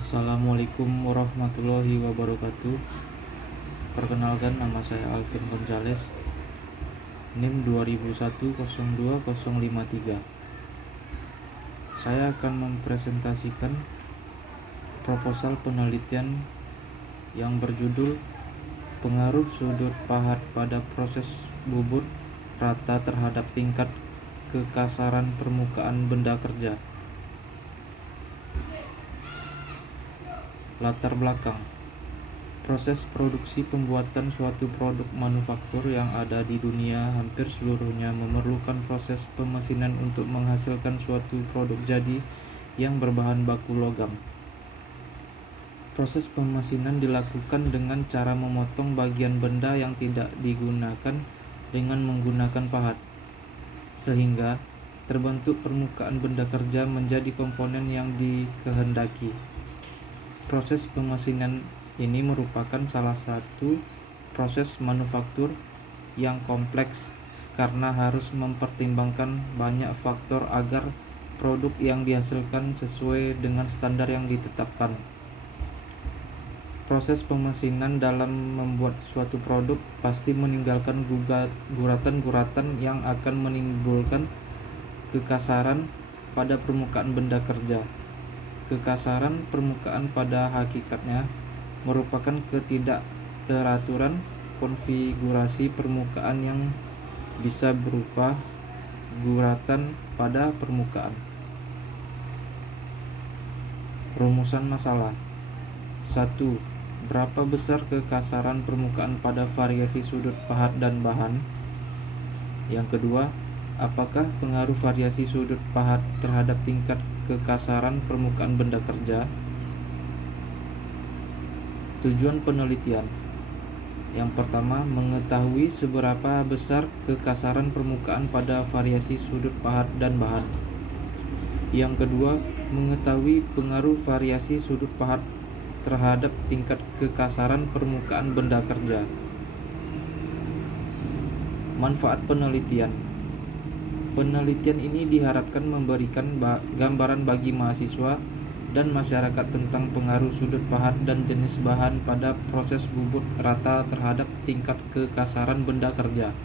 Assalamualaikum warahmatullahi wabarakatuh. Perkenalkan, nama saya Alvin Gonzales, NIM 2001020053. Saya akan mempresentasikan proposal penelitian yang berjudul pengaruh sudut pahat pada proses bubut rata terhadap tingkat kekasaran permukaan benda kerja. Latar belakang: proses produksi pembuatan suatu produk manufaktur yang ada di dunia hampir seluruhnya memerlukan proses pemesinan untuk menghasilkan suatu produk jadi yang berbahan baku logam. Proses pemesinan dilakukan dengan cara memotong bagian benda yang tidak digunakan dengan menggunakan pahat, sehingga terbentuk permukaan benda kerja menjadi komponen yang dikehendaki. Proses pemesinan ini merupakan salah satu proses manufaktur yang kompleks karena harus mempertimbangkan banyak faktor agar produk yang dihasilkan sesuai dengan standar yang ditetapkan. Proses pemesinan dalam membuat suatu produk pasti meninggalkan guratan-guratan yang akan menimbulkan kekasaran pada permukaan benda kerja. Kekasaran permukaan pada hakikatnya merupakan ketidakteraturan konfigurasi permukaan yang bisa berupa guratan pada permukaan. Rumusan masalah: 1. Berapa besar kekasaran permukaan pada variasi sudut pahat dan bahan? Yang kedua, apakah pengaruh variasi sudut pahat terhadap tingkat kekasaran permukaan benda kerja? Tujuan penelitian: yang pertama, mengetahui seberapa besar kekasaran permukaan pada variasi sudut pahat dan bahan. Yang kedua, mengetahui pengaruh variasi sudut pahat terhadap tingkat kekasaran permukaan benda kerja. Manfaat penelitian: penelitian ini diharapkan memberikan gambaran bagi mahasiswa dan masyarakat tentang pengaruh sudut pahat dan jenis bahan pada proses bubut rata terhadap tingkat kekasaran benda kerja.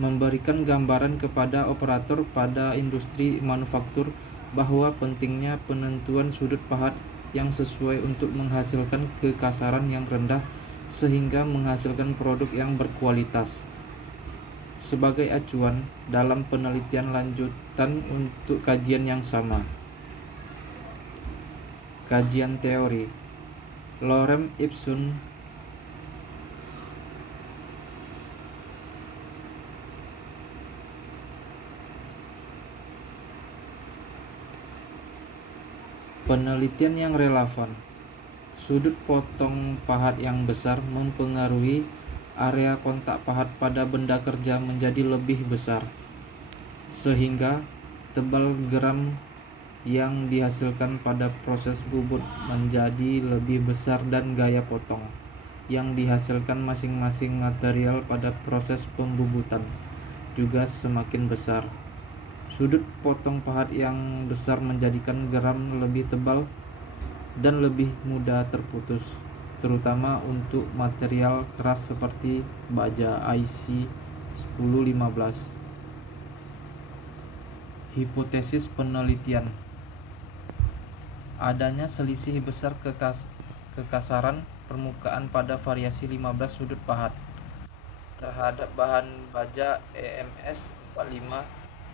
Memberikan gambaran kepada operator pada industri manufaktur bahwa pentingnya penentuan sudut pahat yang sesuai untuk menghasilkan kekasaran yang rendah sehingga menghasilkan produk yang berkualitas. Sebagai acuan dalam penelitian lanjutan untuk kajian yang sama. Kajian teori: Lorem ipsum penelitian yang relevan. Sudut potong pahat yang besar mempengaruhi area kontak pahat pada benda kerja menjadi lebih besar, sehingga tebal geram yang dihasilkan pada proses bubut menjadi lebih besar dan gaya potong yang dihasilkan masing-masing material pada proses pembubutan juga semakin besar. Sudut potong pahat yang besar menjadikan geram lebih tebal dan lebih mudah terputus, terutama untuk material keras seperti baja IC 1015. Hipotesis penelitian: adanya selisih besar kekasaran permukaan pada variasi 15 sudut pahat terhadap bahan baja EMS 45,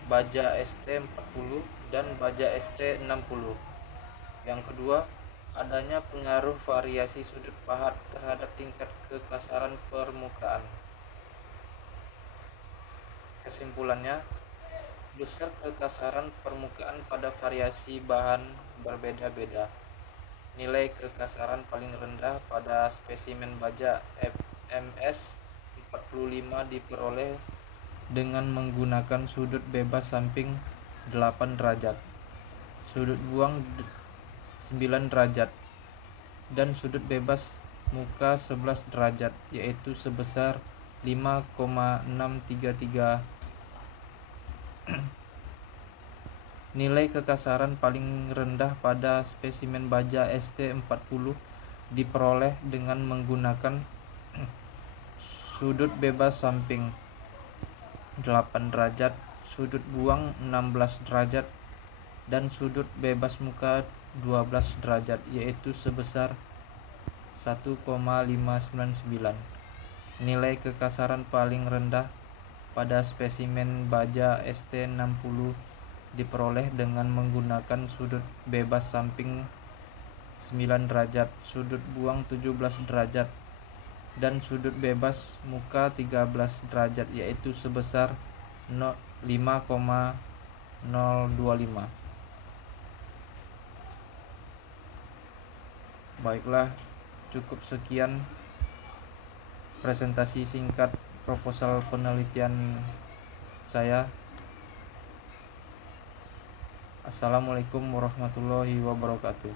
baja ST 40, dan baja ST 60. Yang kedua, adanya pengaruh variasi sudut pahat terhadap tingkat kekasaran permukaan. Kesimpulannya, besar kekasaran permukaan pada variasi bahan berbeda-beda. Nilai kekasaran paling rendah pada spesimen baja MS 45 diperoleh dengan menggunakan sudut bebas samping 8 derajat, sudut buang 9 derajat, dan sudut bebas muka 11 derajat, yaitu sebesar 5,633 Nilai kekasaran paling rendah pada spesimen baja ST40 diperoleh dengan menggunakan sudut bebas samping 8 derajat, sudut buang 16 derajat, dan sudut bebas muka 12 derajat, yaitu sebesar 1,599. Nilai kekasaran paling rendah pada spesimen baja ST60 diperoleh dengan menggunakan sudut bebas samping 9 derajat, sudut buang 17 derajat, dan sudut bebas muka 13 derajat, yaitu sebesar 5,025. Baiklah, cukup sekian presentasi singkat proposal penelitian saya. Assalamualaikum warahmatullahi wabarakatuh.